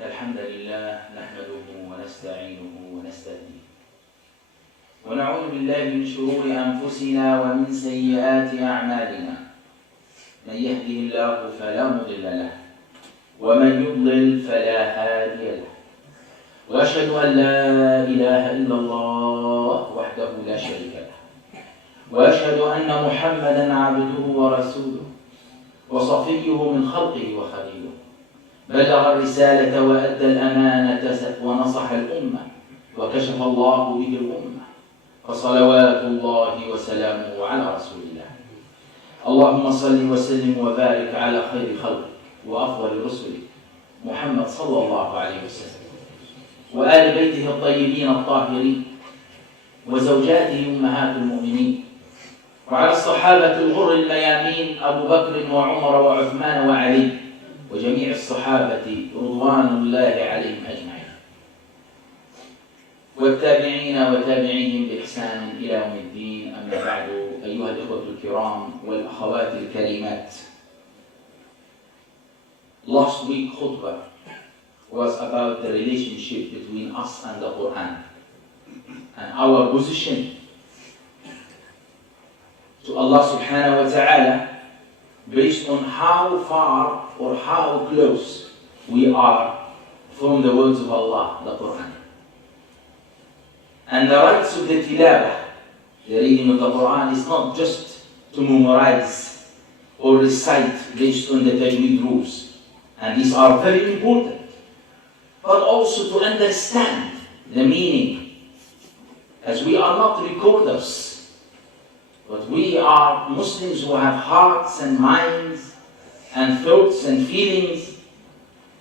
إن الحمد لله نحمده ونستعينه ونستهديه ونعوذ بالله من شرور أنفسنا ومن سيئات أعمالنا من يهده الله فلا مضل له ومن يضلل فلا هادي له وأشهد أن لا إله إلا الله وحده لا شريك له وأشهد أن محمدا عبده ورسوله وصفيه من خلقه وخليله بلغ الرسالة وأدى الأمانة ونصح الأمة وكشف الله به الأمة فصلوات الله وسلامه على رسول الله اللهم صل وسلم وبارك على خير خلقك وأفضل رسلك محمد صلى الله عليه وسلم وآل بيته الطيبين الطاهرين وزوجاته أمهات المؤمنين وعلى الصحابة الغر الميامين أبو بكر وعمر وعثمان وعلي وجميع الصحابة رضوان الله عليهم أجمعين والتابعين وتابعيهم بإحسان إلى يوم الدين أما بعد أيها الإخوة الكرام والأخوات الكريمات. Last week khutbah was about the relationship between us and the Quran and our position to Allah subhanahu wa ta'ala based on how far or how close we are from the words of Allah, the Quran. And the rights of the tilawah, the reading of the Quran, is not just to memorize or recite based on the tajweed rules. And these are very important. But also to understand the meaning. As we are not recorders, but we are Muslims who have hearts and minds and thoughts and feelings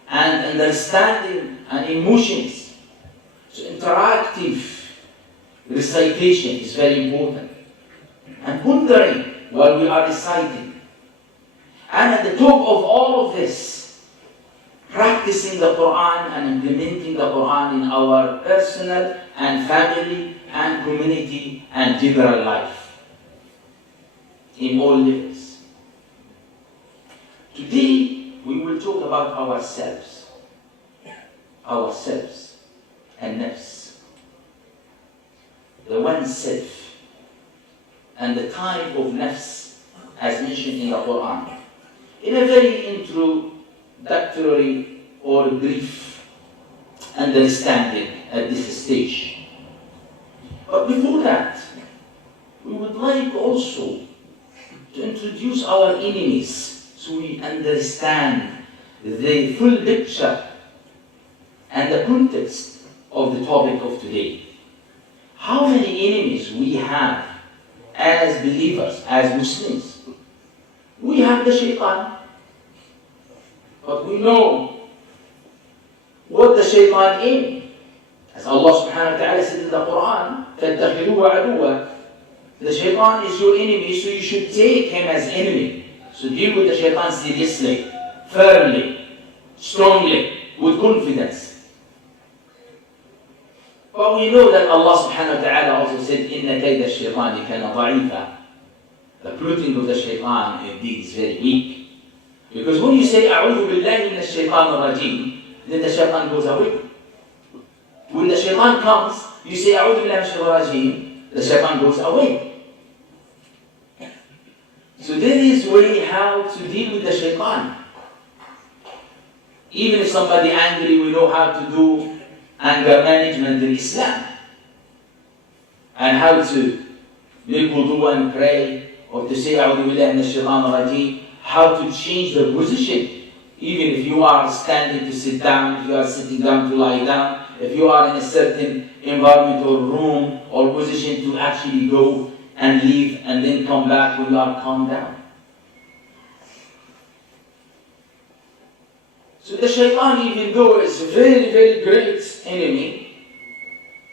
and understanding and emotions. So interactive recitation is very important. And pondering while we are reciting. And at the top of all of this, practicing the Quran and implementing the Quran in our personal and family and community and general life. In all levels. Today, we will talk about ourselves and Nafs, the oneself, and the type of Nafs as mentioned in the Quran, in a very introductory or brief understanding at this stage. But before that, we would like also to introduce our enemies so we understand the full picture and the context of the topic of today. How many enemies we have as believers, as Muslims? We have the shaytan, but we know what the shaytan is. As Allah subhanahu wa ta'ala said in the Quran, فَاتَّخِذُوهُ عَدُوًّا. The shaytan is your enemy, so you should take him as enemy. So deal with the shaytan seriously, firmly, strongly, with confidence. But we know that Allah subhanahu wa ta'ala also said, إِنَّ كَيْدَ الشَّيْطَانِ كَانَ ضَعِيفًا. The plotting of the shaytan indeed is very weak. Because when you say, أَعُوذُ بِاللَّهِ مِنَ الشَّيْطَانِ الرَّجِيمِ, then the shaytan goes away. When the shaytan comes, you say, أَعُوذُ بِاللَّهِ مِنَ الشَّيْطَانِ الرَّجِيمِ, the shaytan goes away. So there is a way how to deal with the shaytan. Even if somebody angry, we know how to do anger management in Islam. And how to make wudu and pray, or to say, أعوذ بالله من الشيطان الرجيم, how to change the position. Even if you are standing to sit down, if you are sitting down to lie down, if you are in a certain environment or room or position to actually go and leave and then come back when you are calmed down. So the shaytan, even though is a very, very great enemy,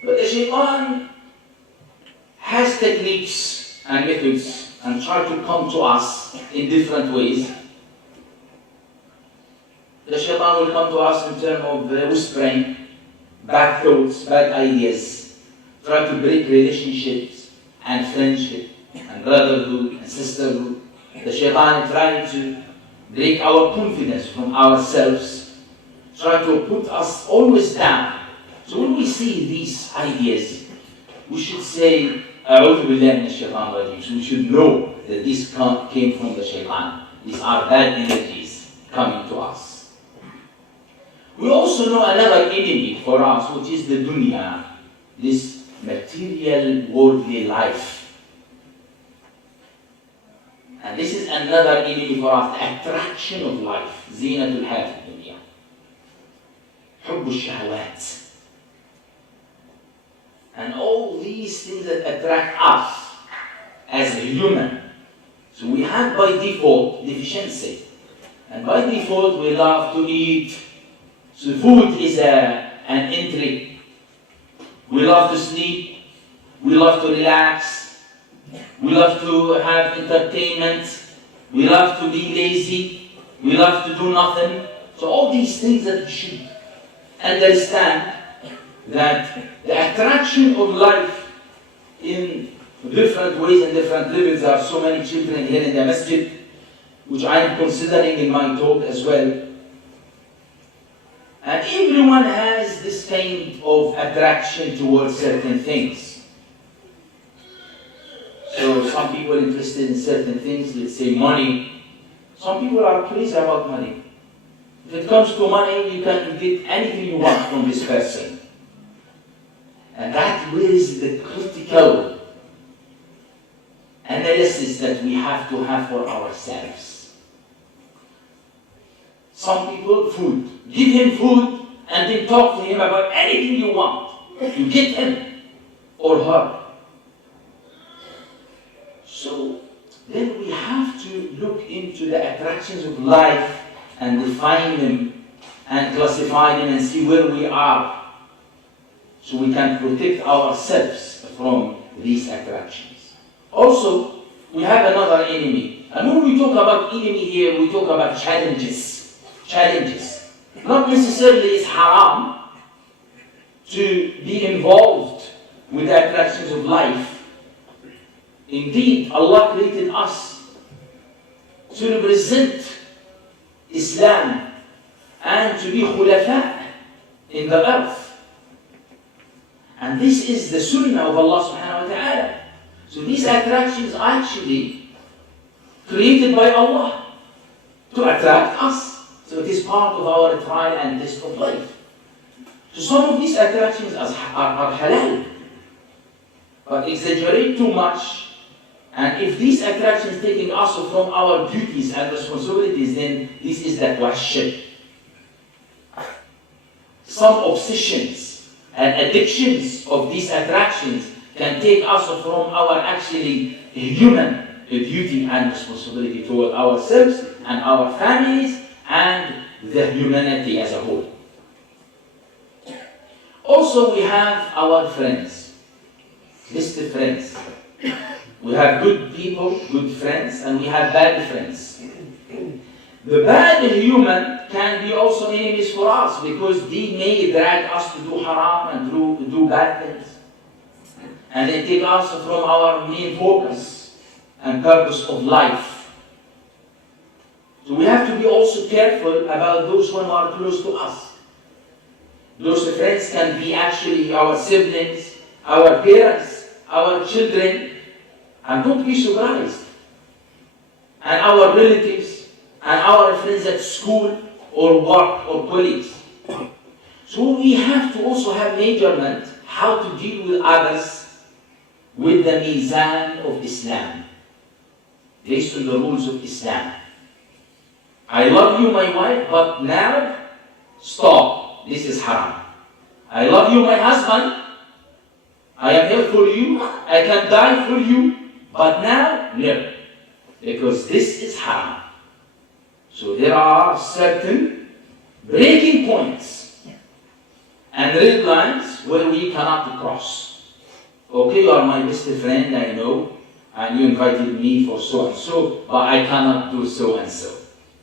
but the shaytan has techniques and methods and try to come to us in different ways. The shaytan will come to us in terms of whispering, bad thoughts, bad ideas, try to break relationships and friendship and brotherhood and sisterhood. The shaytan is trying to break our confidence from ourselves try to put us always down. So when we see these ideas, we should say, أعوذ بالله من الشيطان الرجيم. So we should know that this came from the shaytan. These are bad energies coming to us. We also know another enemy for us, which is the dunya, this material worldly life. And this is another enemy for us, the attraction of life, زينة الحياة الدنيا, حب الشهوات. And all these things that attract us as a human. So we have by default deficiency. And by default we love to eat. So food is an entry. We love to sleep. We love to relax. We love to have entertainment. We love to be lazy. We love to do nothing. So all these things that we should understand, that the attraction of life in different ways and different levels. There are so many children here in the masjid, which I am considering in my talk as well. And everyone has this kind of attraction towards certain things. So some people interested in certain things, let's say money. Some people are crazy about money. If it comes to money, you can get anything you want from this person. And that is the critical analysis that we have to have for ourselves. Some people, food. Give him food and then talk to him about anything you want. You get him or her. So then we have to look into the attractions of life and define them and classify them and see where we are, so we can protect ourselves from these attractions. Also, we have another enemy. And when we talk about enemy here, we talk about challenges. Challenges. Not necessarily it's haram to be involved with the attractions of life. Indeed, Allah created us to represent Islam and to be khulafa in the earth. And this is the sunnah of Allah subhanahu wa ta'ala. So these attractions are actually created by Allah to attract us. So it is part of our trial and test of life. So some of these attractions are halal, but exaggerate too much. And if these attractions taking us from our duties and responsibilities, then this is the question. Some obsessions and addictions of these attractions can take us from our actually human duty and responsibility toward ourselves and our families and the humanity as a whole. Also, we have our friends, best friends. We have good people, good friends, and we have bad friends. The bad human can be also enemies for us because they may drag us to do haram and do bad things. And they take us from our main focus and purpose of life. So we have to be also careful about those who are close to us. Those friends can be actually our siblings, our parents, our children, and don't be surprised. And our relatives, and our friends at school or work or colleagues. So we have to also have measurement how to deal with others with the mizan of Islam, based on the rules of Islam. I love you, my wife, but now stop. This is haram. I love you, my husband. I am here for you. I can die for you. But now, no. Because this is haram. So there are certain breaking points and red lines where we cannot cross. Okay, you are my best friend, I know, and you invited me for so and so, but I cannot do so and so.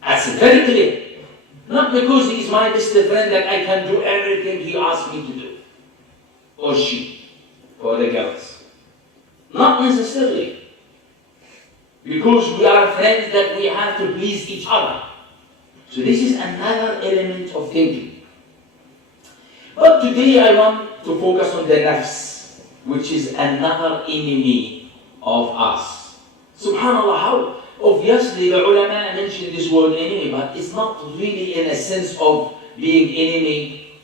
That's very clear. Not because he is my best friend that I can do everything he asks me to do. Or she, or the girls. Not necessarily. Because we are friends that we have to please each other. So this is another element of thinking. today I want to focus on the nafs, which is another enemy of us. Subhanallah, how obviously the ulama mentioned this word enemy, but it's not really in a sense of being enemy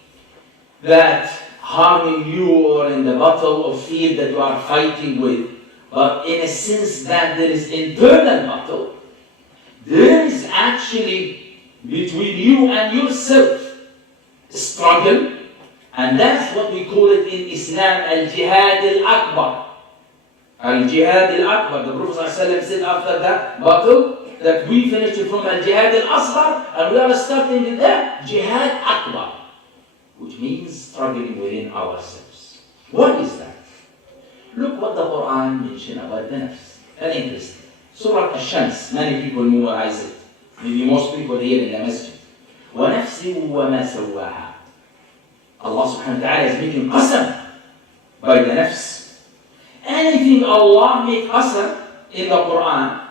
that harming you or in the battle or field that you are fighting with, but in a sense that there is internal battle. There is actually between you and yourself struggle, and that's what we call it in Islam al-jihad al-akbar. Al-jihad al-akbar. The Prophet ﷺ said after that battle that we finished from al-jihad al-asghar and we are starting with the jihad akbar, which means struggling within ourselves. What is that? Look what the Quran mentioned about the nafs. Very interesting. Surah Ash-Shams, many people memorize it. Maybe most people here in the masjid. وَنَفْسٍ وَمَا سَوَّاهَا. Allah subhanahu wa ta'ala is making qasam by the nafs. Anything Allah make qasam in the Quran,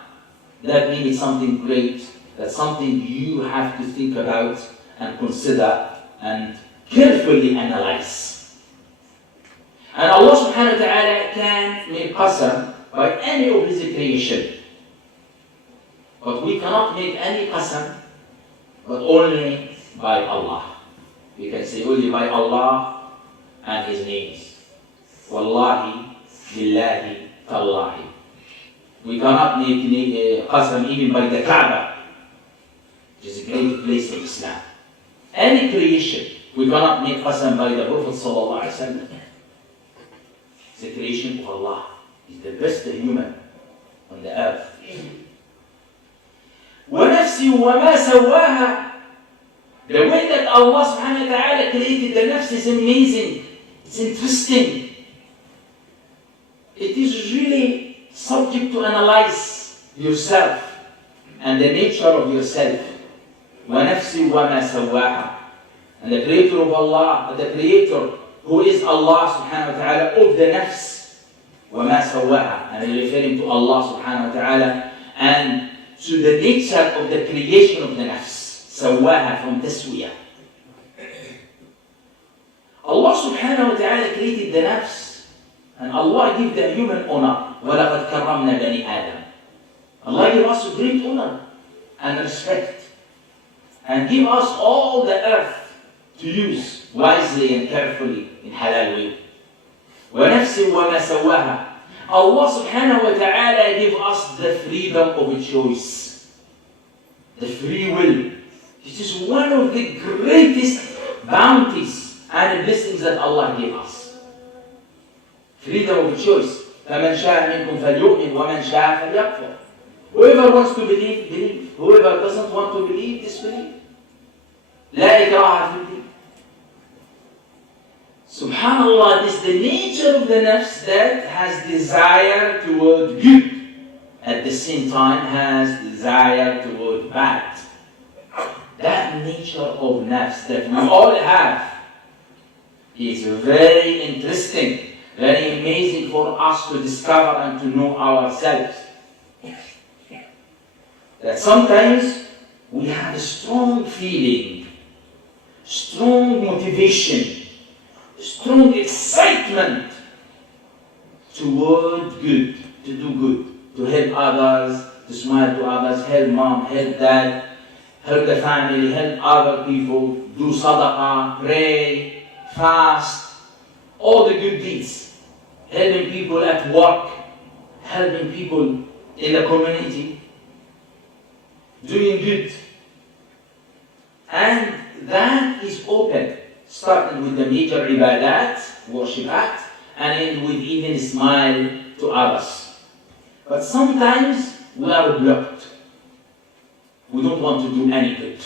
that means it's something great, that's something you have to think about and consider and carefully analyze. And Allah subhanahu wa ta'ala can make qasam by any of His creation. But we cannot make any qasam, but only by Allah. We can say only by Allah and His names. Wallahi, billahi, tallahi. We cannot make qasam even by the Kaaba, which is a great place in Islam. Any creation, we cannot make qasam by the Prophet sallallahu alaihi wasallam. It's the creation of Allah. He's the best human on the earth. وَنَفْسِ وَمَا سَوَّاهَا. The way that Allah subhanahu wa ta'ala created the nafs is amazing. It's interesting. It is really subject to analyze yourself and the nature of yourself. وَنَفْسِ وَمَا سَوَّاهَا. And the creator of Allah, the creator who is Allah subhanahu wa ta'ala of the nafs. وَمَا سَوَّاهَا. And referring to Allah subhanahu wa ta'ala and to the nature of the creation of the nafs. سواها from taswiyah. Allah subhanahu wa ta'ala created the nafs, and Allah gave the human honor. وَلَقَدْ كَرَّمْنَا بَنِي آدَمَ. Allah gave us great honor and respect, and give us all the earth to use wisely and carefully in halal way. وَنَفْسٍ وَمَا سَوَّاهَا. Allah subhanahu wa ta'ala gave us the freedom of choice, the free will. This is one of the greatest bounties and blessings that Allah gave us. Freedom of choice. فَمَنْ شَاءَ مِنْكُمْ فَلْيُؤْمِنْ وَمَنْ شَاءَ فَلْيَكْفُرْ. Whoever wants to believe, believe. Whoever doesn't want to believe, disbelieve. لَا إِكْرَاهَ فِي الدِّينِ. Subhanallah, this is the nature of the nafs that has desire toward good, at the same time has desire toward bad. That nature of nafs that we all have is very interesting, very amazing for us to discover and to know ourselves. That sometimes we have a strong feeling, strong motivation, strong excitement toward good, to do good, to help others, to smile to others, help mom, help dad, help the family, help other people, do sadaqah, pray, fast, all the good deeds, helping people at work, helping people in the community, doing good. And that is open, starting with the major ibadat, worship act, and end with even smile to others. But sometimes we are blocked. We don't want to do any good.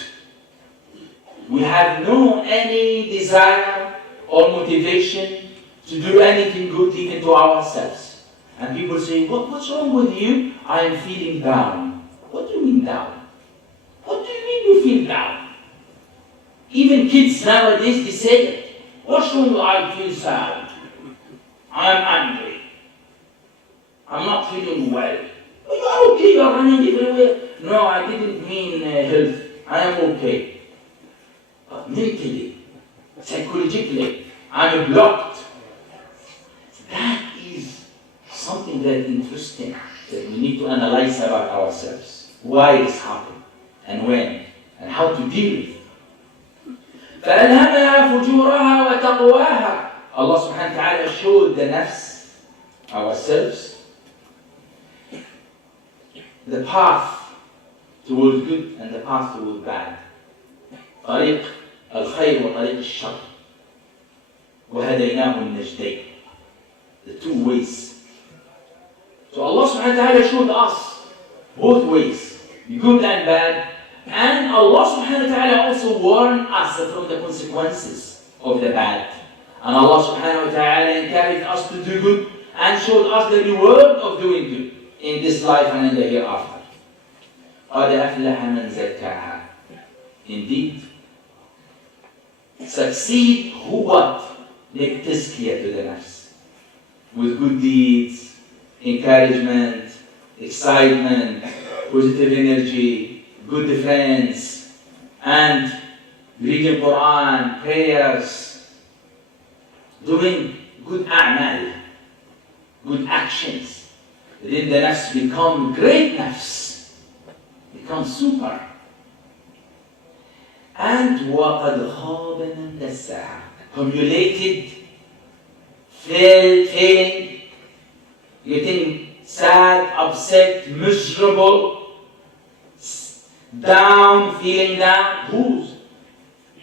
We have no any desire or motivation to do anything good even to ourselves. And people say, what's wrong with you? I am feeling down. What do you mean down? What do you mean you feel down? Even kids nowadays, they say it. What's wrong? I feel sad. I am angry. I'm not feeling well. You are okay, you are running everywhere. No, I didn't mean health. I am okay. But mentally, psychologically, I'm blocked. That is something very interesting that we need to analyze about ourselves. Why this happened, and when, and how to deal with it. فَأَلْهَمَهَا فُجُورَهَا وَتَقْوَاهَا. Allah subhanahu wa ta'ala showed the nafs, ourselves, the path towards good and the path towards bad. طريق الخير وطريق الشر. وهديناه النجدين. The two ways. So Allah subhanahu wa ta'ala showed us both ways, good and bad. And Allah subhanahu wa ta'ala also warned us from the consequences of the bad. And Allah subhanahu wa ta'ala encouraged us to do good and showed us the reward of doing good in this life and in the hereafter. قَدْ أَفْلَحَ مَنْ زَكَّاهَا. Indeed, succeed who what? Make tazkiyah to the nafs. With good deeds, encouragement, excitement, positive energy, good friends, and reading Quran, prayers, doing good a'mal, good actions. Then the nafs become great nafs, become super. And وَقَدْ خَابَ مَنْ دَسَّاهَا. Accumulated, failing, getting sad, upset, miserable, down, feeling down. Who's?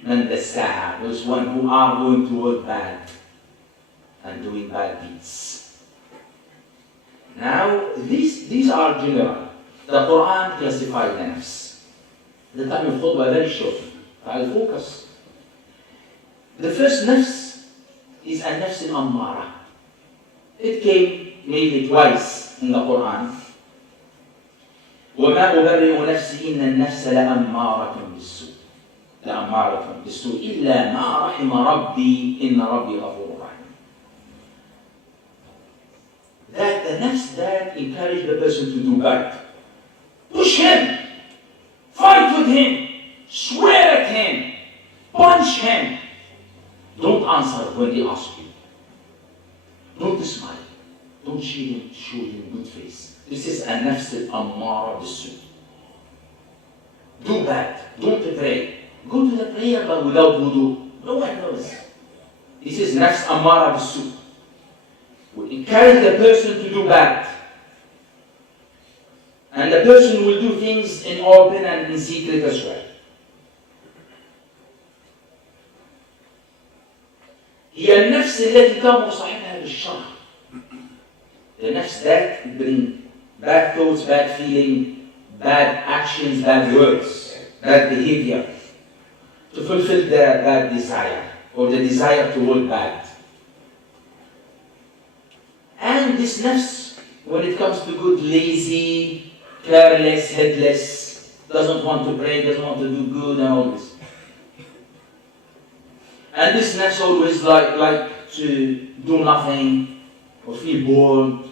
Man dassaha, those one who are going toward bad and doing bad deeds. Now, these are general. The Quran classified the nafs. The time of khutbah very short. I'll focus. The first nafs is a nafs al-ammara. It came maybe twice in the Quran. وَمَا أُبَرِّئُ نَفْسِي إِنَّ النَّفْسَ لَأَمَّارَةٌ بِالسُّوءِ لَأَمَّارَةٌ بِالسُّوءِ إِلَّا مَا رَحِمَ رَبِّي إِنَّ رَبِّي غَفُورٌ رَحِيمٌ. That the nafs that encourage the person to do bad. Push him, fight with him, swear at him, punch him. Don't answer when they ask you. Don't smile. Don't show him good face. This is a nafs al-ammara bis-su'. Do bad. Don't pray. Go to the prayer but without wudu. No one knows. This is nafs ammara bis-su'. We encourage the person to do bad. And the person will do things in open and in secret as well. هي النفس التي تأمر صاحبها بالشر. The nafs that bring bad thoughts, bad feeling, bad actions, bad words, bad behavior, to fulfill the bad desire, or the desire toward bad. And this nafs, when it comes to good, lazy, careless, headless, doesn't want to pray, doesn't want to do good and all this. And this nafs always like to do nothing, or feel bored,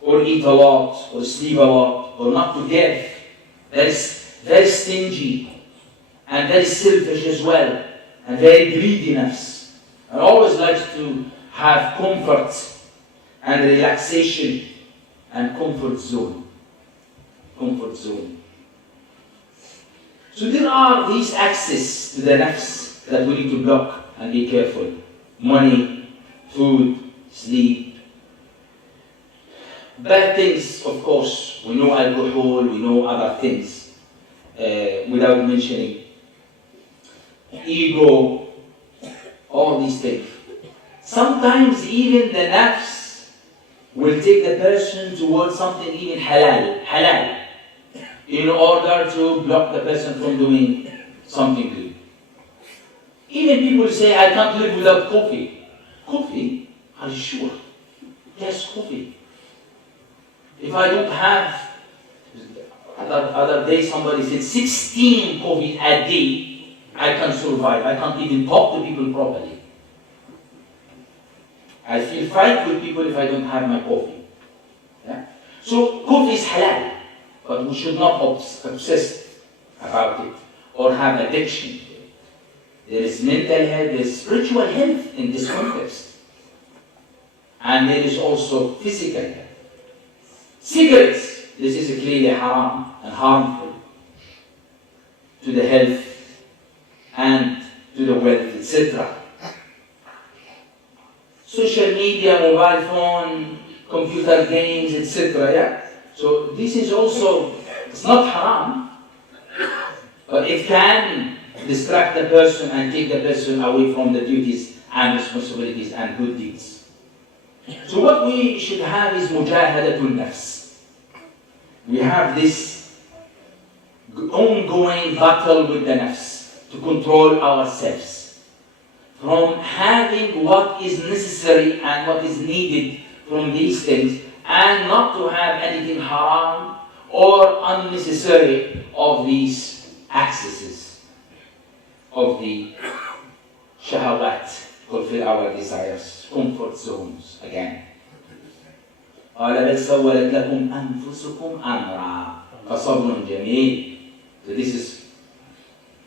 or eat a lot, or sleep a lot, or not to give. That is very stingy, and very selfish as well, and very greedy nafs. And always likes to have comfort, and relaxation, and comfort zone. Comfort zone. So there are these access to the nafs that we need to block and be careful. Money, food, sleep. Bad things, of course, we know alcohol, we know other things, without mentioning. Ego, all these things. Sometimes even the nafs will take the person towards something even halal, in order to block the person from doing something good. Even people say, I can't live without coffee. Coffee? Are you sure? Yes, coffee. If I don't have, other day somebody said 16 coffee a day, I can survive. I can't even talk to people properly. I feel fight with people if I don't have my coffee. Yeah? So coffee is halal, but we should not obsess about it or have addiction to it. There is mental health, there is spiritual health in this context. And there is also physical health. Cigarettes, this is clearly haram and harmful to the health and to the wealth, etc. Social media, mobile phone, computer games, etc. Yeah? So this is also, it's not haram, but it can distract the person and take the person away from the duties and responsibilities and good deeds. So what we should have is mujahadatun nafs. We have this ongoing battle with the nafs to control ourselves from having what is necessary and what is needed from these things, and not to have anything haram or unnecessary of these accesses of the shahawat, fulfill our desires, comfort zones again. قال بل سولت لكم أنفسكم أمرا فصبر جميل. So this is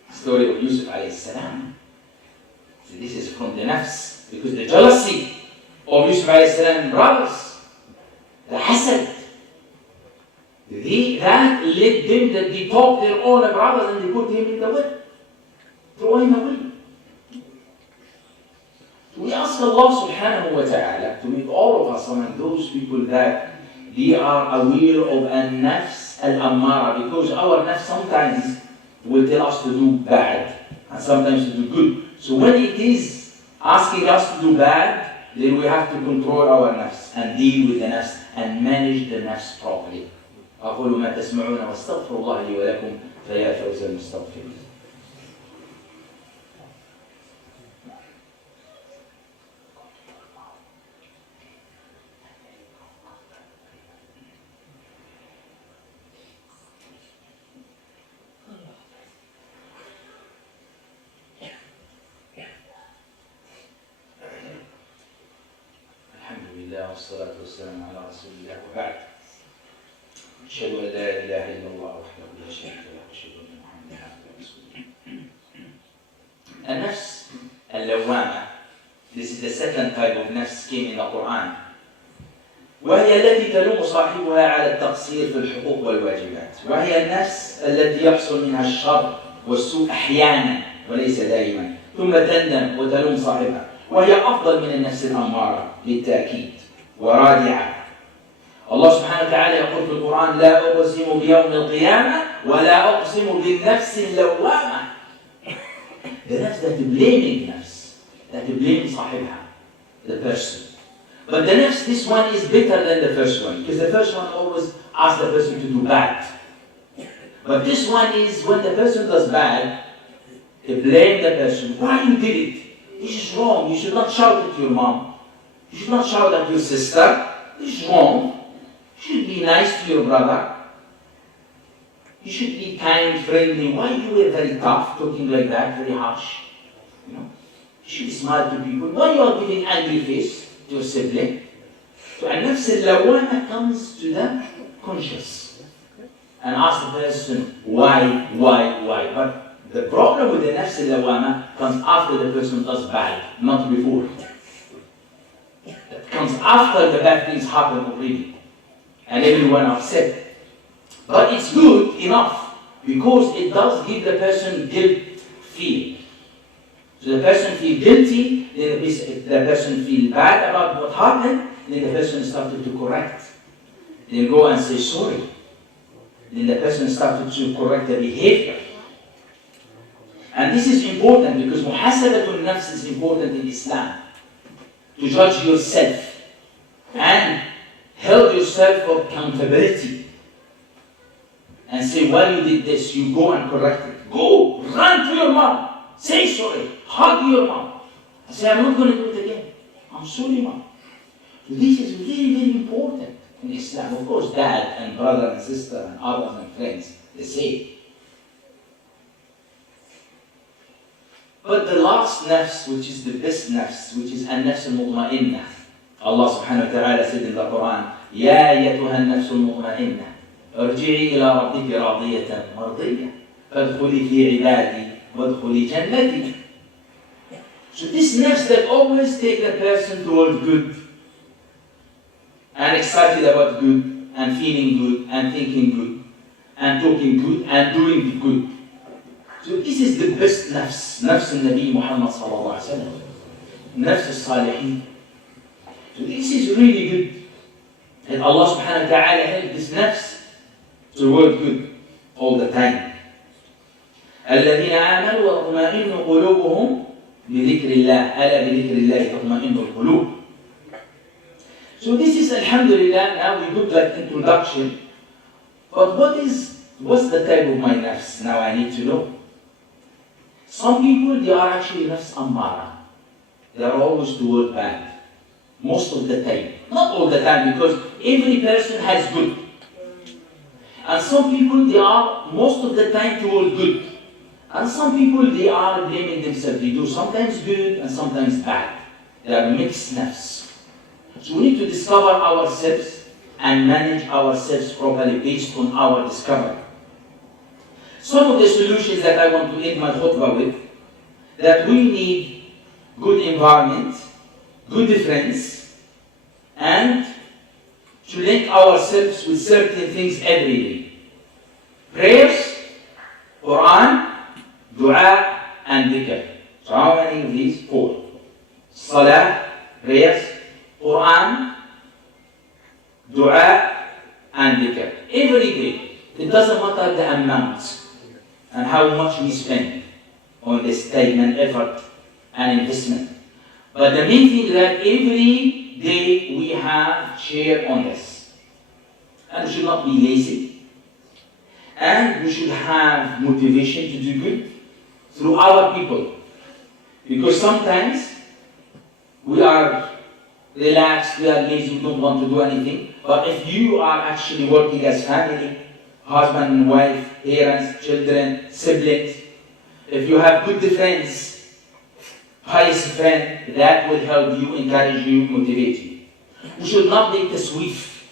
the story of Yusuf alayhi salam. So this is from the nafs, because the jealousy of Yusuf alayhi salam brothers, the hasad, that led them that they took their own brothers and they put him in the well, throw him away. We ask Allah subhanahu wa ta'ala to make all of us among those people that they are aware of an-nafs al-ammara, because our nafs sometimes will tell us to do bad and sometimes to do good. So when it is asking us to do bad, then we have to control our nafs and deal with the nafs and manage the nafs properly. أقول ما تسمعون واستغفر الله لي ولكم فيا فوز المستغفرين. والصلاة والسلام على رسول الله وبعد. أشهد أن لا إله إلا الله وحده لا شريك له وأشهد أن محمدا عبده ورسوله. النفس اللوامة. This is the second type of nafs came in the Quran. وهي التي تلوم صاحبها على التقصير في الحقوق والواجبات. وهي النفس التي يحصل منها الشر والسوء أحيانا وليس دائما، ثم تندم وتلوم صاحبها. وهي أفضل من النفس الأمارة للتأكيد ورادعة. الله سبحانه وتعالى يقول في القرآن: لا أقسم بيوم القيامة ولا أقسم بالنفس اللوامة. The nafs that blaming nafs, that blame صاحبها, the person. But the nafs, this one is better than the first one, because the first one always asks the person to do bad. But this one is when the person does bad, they blame the person. Why you did it? This is wrong. You should not shout at your mom. You should not shout at your sister. This is wrong. You should be nice to your brother. You should be kind, friendly. Why you were very tough, talking like that, very harsh? You know, you should smile to people. Why you are giving angry face to your sibling? So an-nafs al-lawwama comes to the conscious and asks the person why. But the problem with the nafs al-lawwama comes after the person does bad, not before. That comes after the bad things happen already, and everyone upset. But it's good enough because it does give the person guilt feel. So the person feels guilty, then the person feels bad about what happened, then the person started to correct. Then go and say sorry. Then the person started to correct the behavior. And this is important because muhasabatun nafs is important in Islam. To judge yourself and hold yourself for accountability. And say, why you did this, you go and correct it. Go, run to your mom. Say sorry. Hug your mom. I say, I'm not going to do it again. I'm sorry, mom. So this is very, very important in Islam. Of course, dad and brother and sister and others and friends, they say. But the last nafs, which is the best nafs, which is an-nafs al-mutma'innah. Allah subhanahu wa ta'ala said in the Quran, يَا أَيَّتُهَا النَّفْسُ الْمُطْمَئِنَّةُ ارجعي إلى ربك راضية مرضية فادخلي في عبادي وادخلي جنتي. So this nafs that always take the person toward good, and excited about good, and feeling good, and thinking good, and talking good, and doing good. So this is the best nafs, nafs al-Nabi Muhammad sallallahu alaihi wasallam, nafs al-Salihin. So this is really good. And Allah subhanahu wa ta'ala help this nafs to work good all the time. الذين آمنوا وتطمئن قلوبهم بذكر الله ألا بذكر الله تطمئن القلوب. So this is alhamdulillah, now we do that introduction. But what's the type of my nafs? Now I need to know. Some people, they are actually nafs ammara. They are always toward bad. Most of the time. Not all the time, because every person has good. And some people, they are most of the time toward good. And some people, they are blaming themselves. They do sometimes good and sometimes bad. They are mixed nafs. So we need to discover ourselves and manage ourselves properly based on our discovery. Some of the solutions that I want to end my khutbah with, that we need good environment, good friends, and to link ourselves with certain things every day. Prayers, Quran, dua, and dhikr. So how many of these? 4. Salah, prayers, Quran, dua, and dhikr. Every day. It doesn't matter the amount and how much we spend on this time and effort and investment. But the main thing is that every day we have share on this. And we should not be lazy. And we should have motivation to do good through our people. Because sometimes we are relaxed, we are lazy, we don't want to do anything. But if you are actually working as family, husband and wife, parents, children, siblings, if you have good friends, pious friend, that will help you, encourage you, motivate you. We should not make tasweef.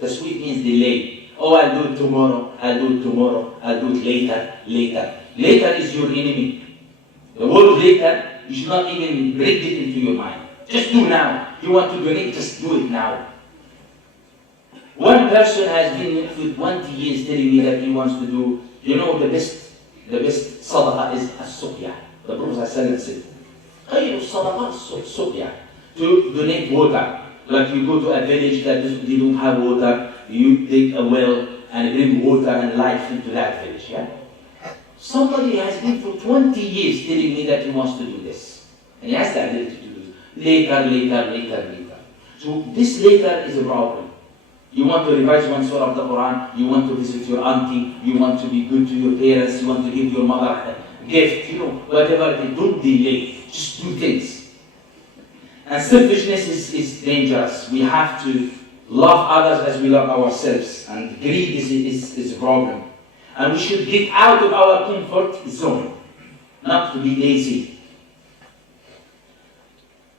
Tasweef means delay. Oh, I'll do it tomorrow, I'll do it tomorrow, I'll do it later, later. Later is your enemy. The word later, you should not even bring it into your mind. Just do now. You want to donate, just do it now. One person has been for 20 years telling me that he wants to do, the best sadaqah is as-suqya. The Prophet said, خير الصدقة السقيا, to donate water. Like you go to a village that they don't have water, you dig a well and bring water and life into that village. Yeah? Somebody has been for 20 years telling me that he wants to do this. And he has the ability to do it. Later. So this later is a problem. You want to revise one surah of the Quran, you want to visit your auntie, you want to be good to your parents, you want to give your mother a gift, whatever it is, don't delay. Just do things. And selfishness is dangerous. We have to love others as we love ourselves. And greed is a problem. And we should get out of our comfort zone, not to be lazy.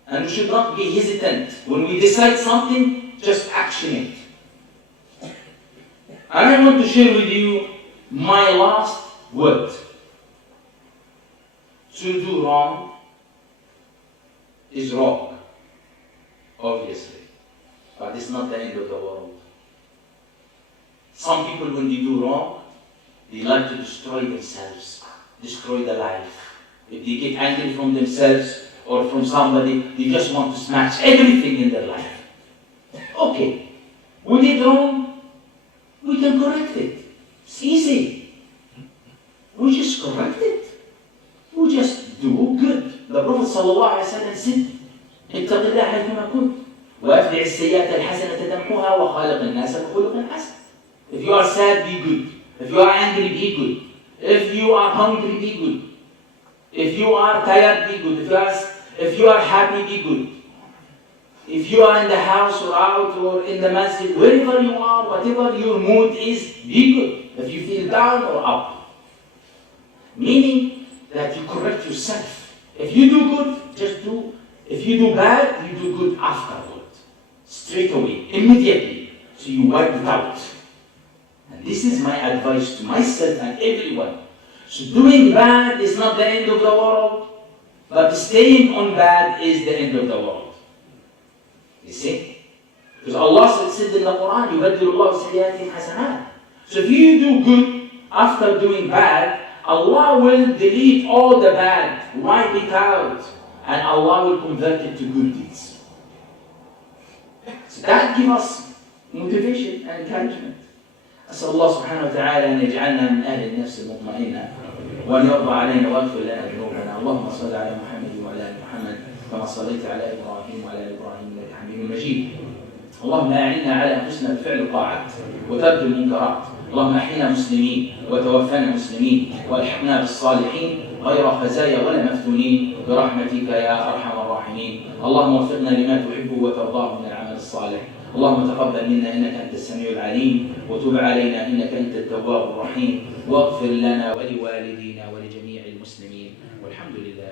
And we should not be hesitant. When we decide something, just action it. And I want to share with you my last word. To do wrong is wrong, obviously. But it's not the end of the world. Some people, when they do wrong, they like to destroy themselves, destroy their life. If they get angry from themselves or from somebody, they just want to smash everything in their life. Okay, we did wrong, we can correct it. It's easy. We just correct it. We just do good. The Prophet ﷺ said, اتق الله حيثما كنت وأتبع السيئة الحسنة تمحوها وخالق الناس بخلق حسن. If you are sad, be good. If you are angry, be good. If you are hungry, be good. If you are tired, be good. If you are happy, be good. If you are in the house or out or in the masjid, wherever you are, whatever your mood is, be good. If you feel down or up. Meaning that you correct yourself. If you do good, just do. If you do bad, you do good afterward. Straight away, immediately. So you wipe it out. And this is my advice to myself and everyone. So doing bad is not the end of the world. But staying on bad is the end of the world. You see? Because Allah said in the Quran, يُبَدِّلُ اللَّهُ سَيِّئَاتِهِمْ حَسَنَاتٍ. So if you do good after doing bad, Allah will delete all the bad, wipe it out, and Allah will convert it to good deeds. So that gives us motivation and encouragement. أسأل الله سبحانه وتعالى أن يجعلنا من أهل النفس المطمئنة وأن يرضى علينا ويغفر لنا ذنوبنا. اللهم صل على محمد وعلى آل محمد كما صليت على إبراهيم وعلى آل إبراهيم إنك حميد مجيد. اللهم أعنا على أنفسنا بفعل الطاعات وترك المنكرات. اللهم أحينا مسلمين وتوفنا مسلمين والحقنا بالصالحين غير خزايا ولا مفتونين برحمتك يا أرحم الراحمين. اللهم وفقنا لما تحبه وترضاه من العمل الصالح. اللهم تقبل منا إنك أنت السميع العليم وتب علينا إنك أنت التواب الرحيم واغفر لنا ولوالدينا ولجميع المسلمين والحمد لله.